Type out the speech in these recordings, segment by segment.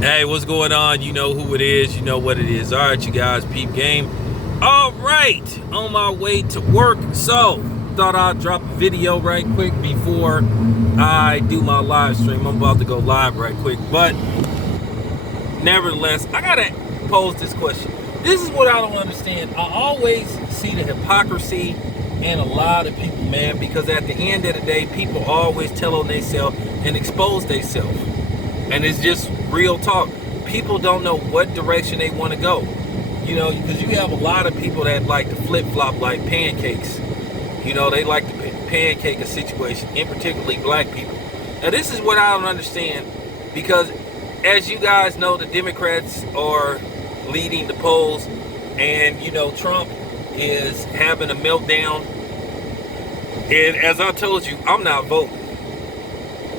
Hey, what's going on? You know who it is. You know what it is. All right, you guys, peep game. All right, on my way to work. So, thought I'd drop a video right quick before I do my live stream. I'm about to go live right quick. But, nevertheless, I got to pose this question. This is what I don't understand. I always see the hypocrisy in a lot of people, man, because at the end of the day, people always tell on themselves and expose themselves. And it's just real talk. People don't know what direction they want to go. You know, because you have a lot of people that like to flip-flop like pancakes. You know, they like to pancake a situation, and particularly black people. Now, this is what I don't understand, because as you guys know, the Democrats are leading the polls, and, you know, Trump is having a meltdown. And as I told you, I'm not voting.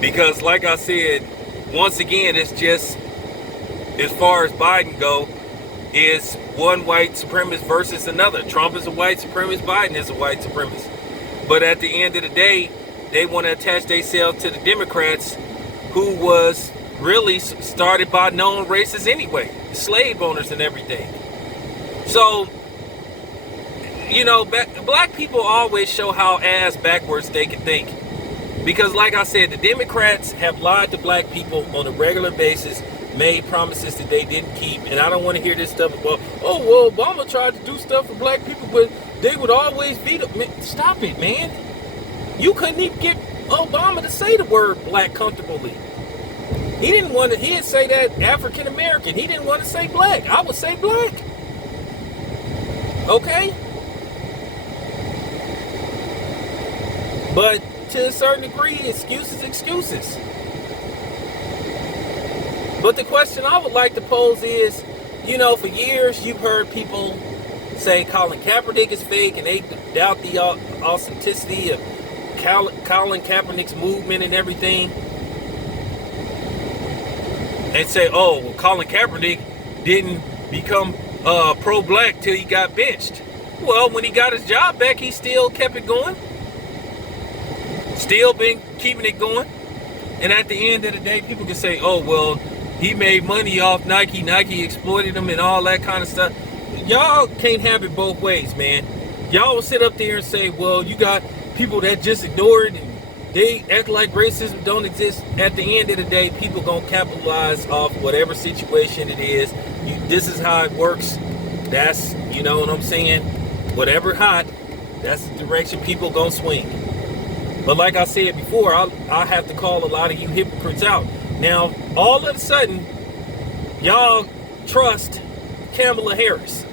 Because, like I said, once again, it's just, as far as Biden go, is one white supremacist versus another. Trump is a white supremacist, Biden is a white supremacist. But at the end of the day, they want to attach themselves to the Democrats, who was really started by known racists anyway, slave owners and everything. So, you know, black people always show how ass backwards they can think. Because like I said, the Democrats have lied to black people on a regular basis, made promises that they didn't keep. And I don't want to hear this stuff about, oh, well, Obama tried to do stuff for black people, but they would always veto. Man, stop it, man. You couldn't even get Obama to say the word black comfortably. He didn't say that African American. He didn't want to say black. I would say black. Okay? But to a certain degree, excuses. But the question I would like to pose is, you know, for years you've heard people say Colin Kaepernick is fake, and they doubt the authenticity of Colin Kaepernick's movement and everything, and say, oh, well, Colin Kaepernick didn't become pro-black till he got benched. Well, when he got his job back, he still kept it going. Still been keeping it going. And at the end of the day, people can say, oh, well, he made money off Nike. Nike exploited him and all that kind of stuff. Y'all can't have it both ways, man. Y'all will sit up there and say, well, you got people that just ignore it and they act like racism don't exist. At the end of the day, people gonna capitalize off whatever situation it is. This is how it works. That's, you know what I'm saying? Whatever hot, that's the direction people gonna swing. But like I said before, I have to call a lot of you hypocrites out. Now, all of a sudden, y'all trust Kamala Harris.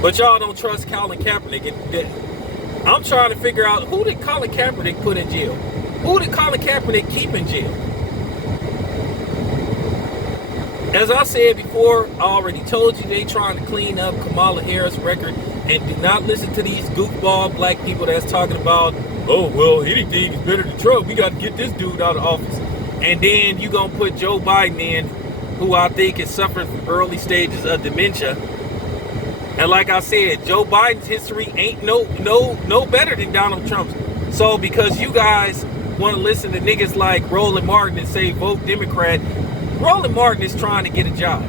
But y'all don't trust Colin Kaepernick. I'm trying to figure out, who did Colin Kaepernick put in jail? Who did Colin Kaepernick keep in jail? As I said before, I already told you they trying to clean up Kamala Harris' record. And do not listen to these goofball black people that's talking about, oh, well, anything is better than Trump. We got to get this dude out of office. And then you going to put Joe Biden in, who I think is suffering from early stages of dementia. And like I said, Joe Biden's history ain't no better than Donald Trump's. So because you guys want to listen to niggas like Roland Martin and say vote Democrat, Roland Martin is trying to get a job.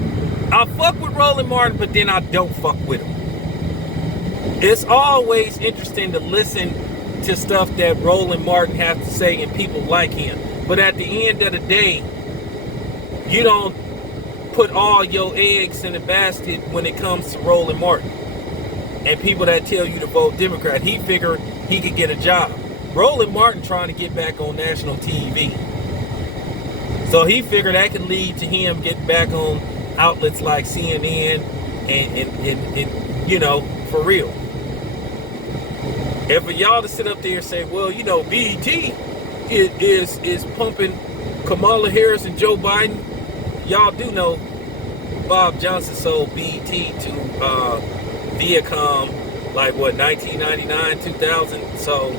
I fuck with Roland Martin, but then I don't fuck with him. It's always interesting to listen to stuff that Roland Martin has to say and people like him. But at the end of the day, you don't put all your eggs in a basket when it comes to Roland Martin and people that tell you to vote Democrat. He figured he could get a job. Roland Martin trying to get back on national TV. So he figured that could lead to him getting back on outlets like CNN and you know, for real. And for y'all to sit up there and say, well, you know, BET is pumping Kamala Harris and Joe Biden. Y'all do know Bob Johnson sold BET to Viacom like, what, 1999, 2000? So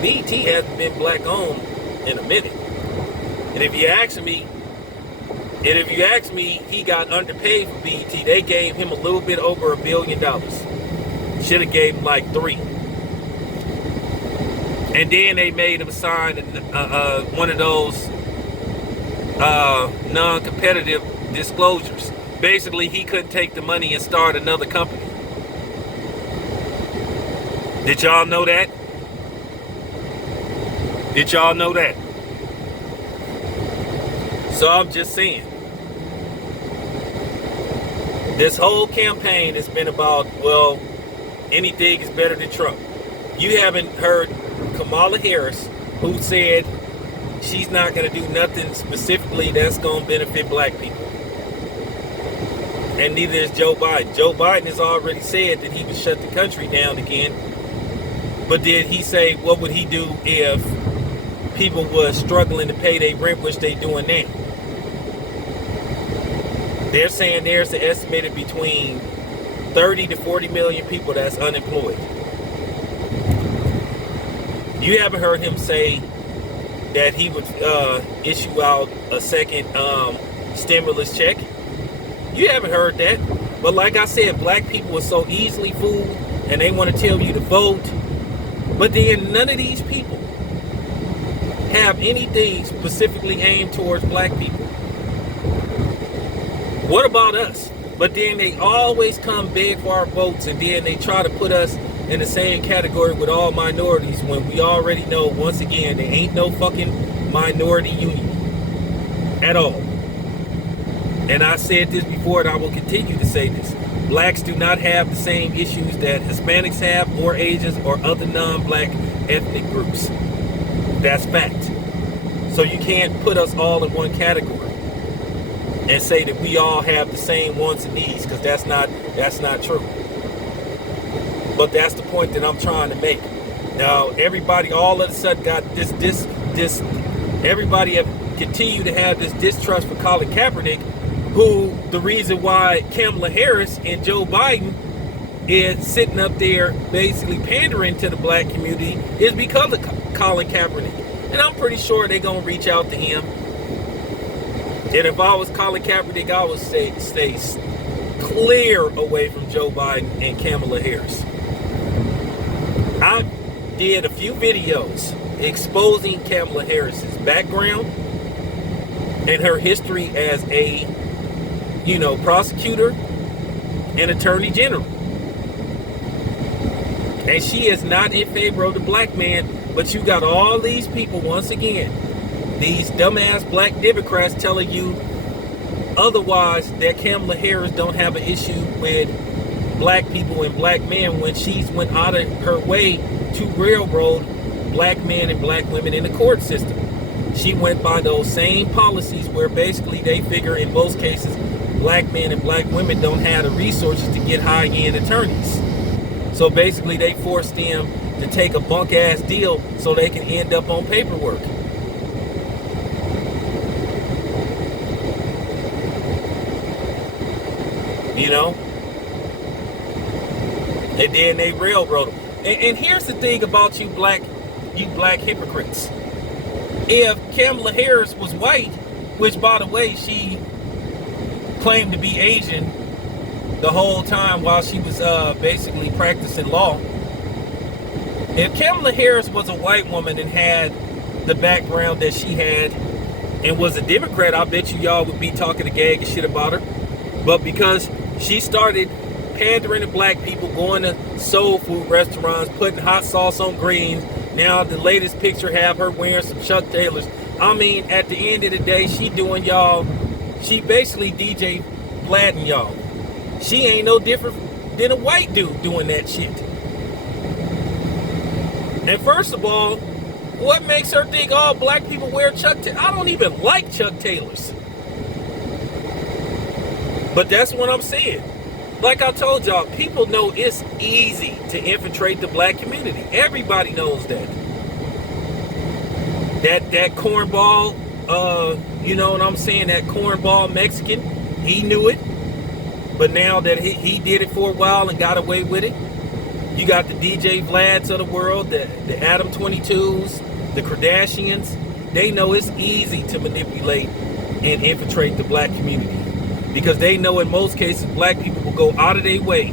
BET hasn't been black owned in a minute. And if you ask me, he got underpaid for BET. They gave him a little bit over $1 billion. Should have gave him like $3 billion. And then they made him sign one of those non-competitive disclosures. Basically, he couldn't take the money and start another company. Did y'all know that? Did y'all know that? So I'm just saying, this whole campaign has been about, well, anything is better than Trump. You haven't heard Kamala Harris, who said she's not going to do nothing specifically that's going to benefit black people. And neither is Joe Biden. Joe Biden has already said that he would shut the country down again. But did he say what would he do if people were struggling to pay their rent, which they doing now? They're saying there's an estimated between 30 to 40 million people that's unemployed. You haven't heard him say that he would issue out a second stimulus check. You haven't heard that. But like I said, black people are so easily fooled, and they want to tell you to vote. But then none of these people have anything specifically aimed towards black people. What about us? But then they always come beg for our votes, and then they try to put us in the same category with all minorities when we already know, once again, there ain't no fucking minority union at all. And I said this before, and I will continue to say this. Blacks do not have the same issues that Hispanics have, or Asians, or other non-black ethnic groups. That's fact. So you can't put us all in one category and say that we all have the same wants and needs, because that's not true. But that's the point that I'm trying to make. Now, everybody all of a sudden got this. Everybody have continued to have this distrust for Colin Kaepernick, who the reason why Kamala Harris and Joe Biden is sitting up there basically pandering to the black community is because of Colin Kaepernick. And I'm pretty sure they're going to reach out to him. And if I was Colin Kaepernick, I would say stay clear away from Joe Biden and Kamala Harris. I did a few videos exposing Kamala Harris's background and her history as a, prosecutor and attorney general. And she is not in favor of the black man, but you got all these people, once again, these dumbass black Democrats telling you otherwise, that Kamala Harris don't have an issue with black people and black men when she's went out of her way to railroad black men and black women in the court system. She went by those same policies where basically they figure in most cases black men and black women don't have the resources to get high-end attorneys. So basically they forced them to take a bunk-ass deal so they can end up on paperwork. And then they railroad them. And here's the thing about you black hypocrites. If Kamala Harris was white, which by the way, she claimed to be Asian the whole time while she was basically practicing law. If Kamala Harris was a white woman and had the background that she had and was a Democrat, I bet you y'all would be talking a gag and shit about her. But because she started pandering to black people, going to soul food restaurants, putting hot sauce on greens. Now the latest picture have her wearing some Chuck Taylors. I mean, at the end of the day, she basically DJ Vlading y'all. She ain't no different than a white dude doing that shit. And first of all, what makes her think all black people wear Chuck Taylors? I don't even like Chuck Taylors. But that's what I'm saying. Like I told y'all, people know it's easy to infiltrate the black community. Everybody knows that. That cornball, you know what I'm saying? That cornball Mexican, he knew it. But now that he did it for a while and got away with it, you got the DJ Vlads of the world, the Adam 22s, the Kardashians. They know it's easy to manipulate and infiltrate the black community. Because they know in most cases, black people will go out of their way,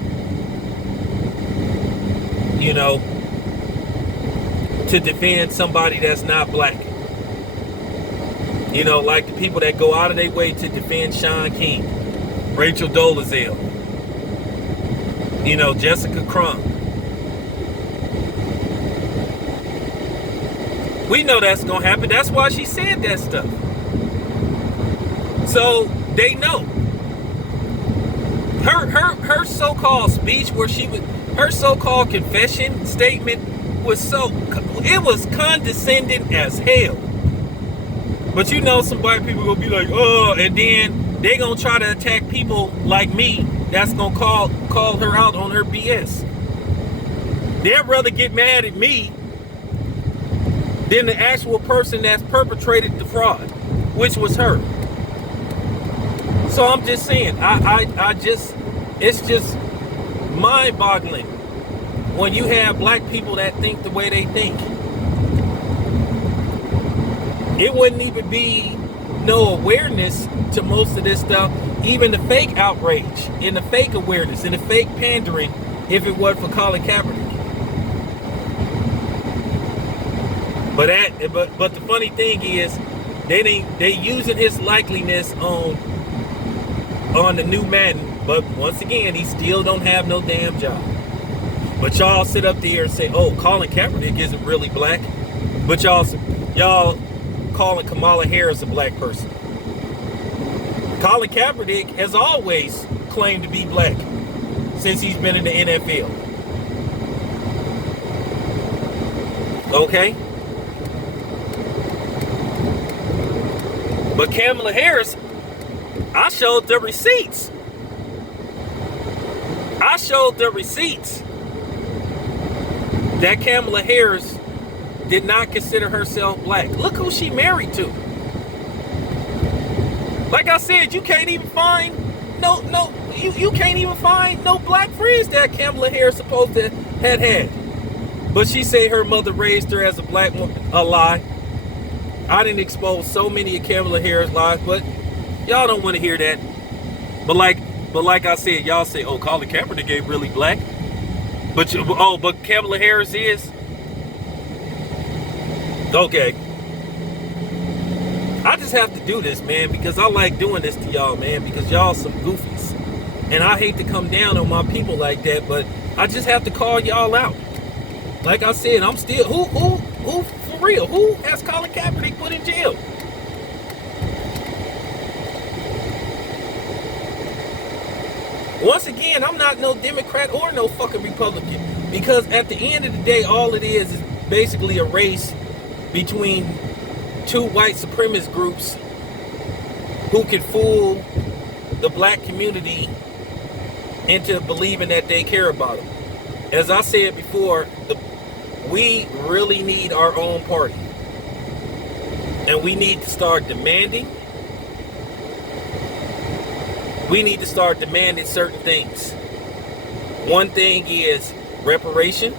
to defend somebody that's not black. You know, like the people that go out of their way to defend Sean King, Rachel Dolezal, you know, Jessica Crumb. We know that's gonna happen. That's why she said that stuff. So they know. Her so-called speech where she was, her so-called confession statement was it was condescending as hell. But you know some white people gonna be like, oh, and then they gonna try to attack people like me that's gonna call her out on her BS. They'd rather get mad at me than the actual person that's perpetrated the fraud, which was her. So I'm just saying, it's just mind-boggling when you have black people that think the way they think. It wouldn't even be no awareness to most of this stuff, even the fake outrage and the fake awareness and the fake pandering, if it wasn't for Colin Kaepernick. But the funny thing is, they using his likeliness on the new Madden, but once again, he still don't have no damn job. But y'all sit up there and say, oh, Colin Kaepernick isn't really black, but y'all calling Kamala Harris a black person. Colin Kaepernick has always claimed to be black since he's been in the NFL. Okay? But Kamala Harris, I showed the receipts. That Kamala Harris did not consider herself black. Look who she married to. Like I said, you can't even find you can't even find no black friends that Kamala Harris supposed to had. But she say her mother raised her as a black woman. A lie. I didn't expose so many of Kamala Harris lies, but y'all don't want to hear that. But like I said, y'all say, oh, Colin Kaepernick ain't really black. But Kamala Harris is. Okay. I just have to do this, man, because I like doing this to y'all, man, because y'all some goofies. And I hate to come down on my people like that, but I just have to call y'all out. Like I said, I'm still, who for real? Who has Colin Kaepernick put in jail? Once again, I'm not no Democrat or no fucking Republican, because at the end of the day, all it is basically a race between two white supremacist groups who can fool the black community into believing that they care about them. As I said before, we really need our own party, and we need to start demanding. We need to start demanding certain things. One thing is reparation,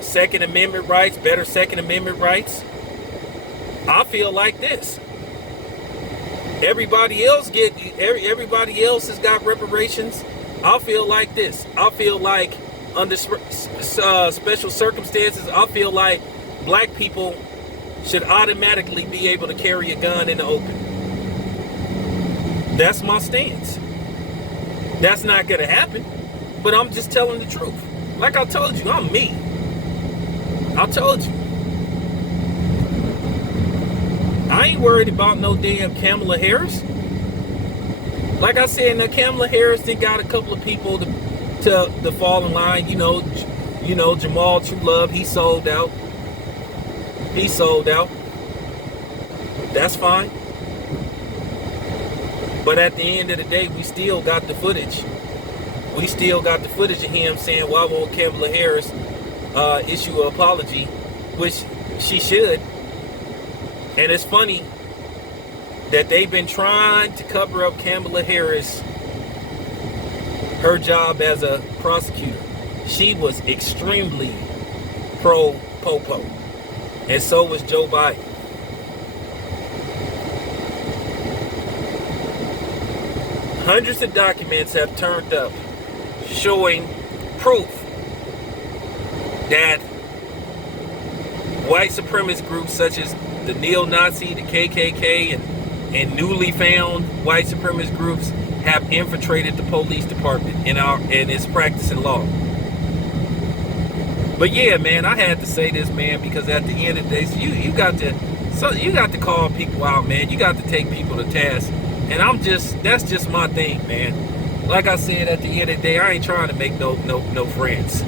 Second Amendment rights, better Second Amendment rights. I feel like this. Everybody else has got reparations. I feel like this. I feel like under special circumstances, I feel like black people should automatically be able to carry a gun in the open. That's my stance. That's not gonna happen, but I'm just telling the truth. Like I told you, I'm me. I told you. I ain't worried about no damn Kamala Harris. Like I said, now Kamala Harris, they got a couple of people to fall in line. You know, Jamal True Love, he sold out. That's fine. But at the end of the day, we still got the footage. We still got the footage of him saying, why won't Kamala Harris issue an apology, which she should. And it's funny that they've been trying to cover up Kamala Harris, her job as a prosecutor. She was extremely pro-Popo. And so was Joe Biden. Hundreds of documents have turned up showing proof that white supremacist groups such as the neo-Nazi, the KKK, and newly found white supremacist groups have infiltrated the police department and its practicing law. But yeah, man, I had to say this, man, because at the end of the day, you got to call people out, man. You got to take people to task, and that's just my thing, man. Like I said, at the end of the day, I ain't trying to make no friends.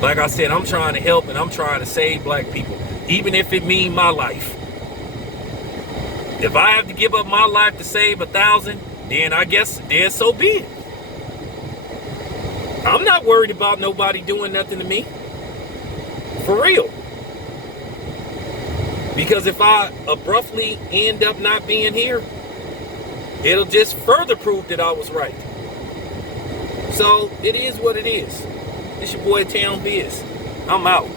Like I said, I'm trying to help and I'm trying to save black people, even if it means my life. If I have to give up my life to save 1,000, then I guess then so be it. I'm not worried about nobody doing nothing to me. For real. Because if I abruptly end up not being here, it'll just further prove that I was right. So it is what it is. It's your boy Town Biz. I'm out.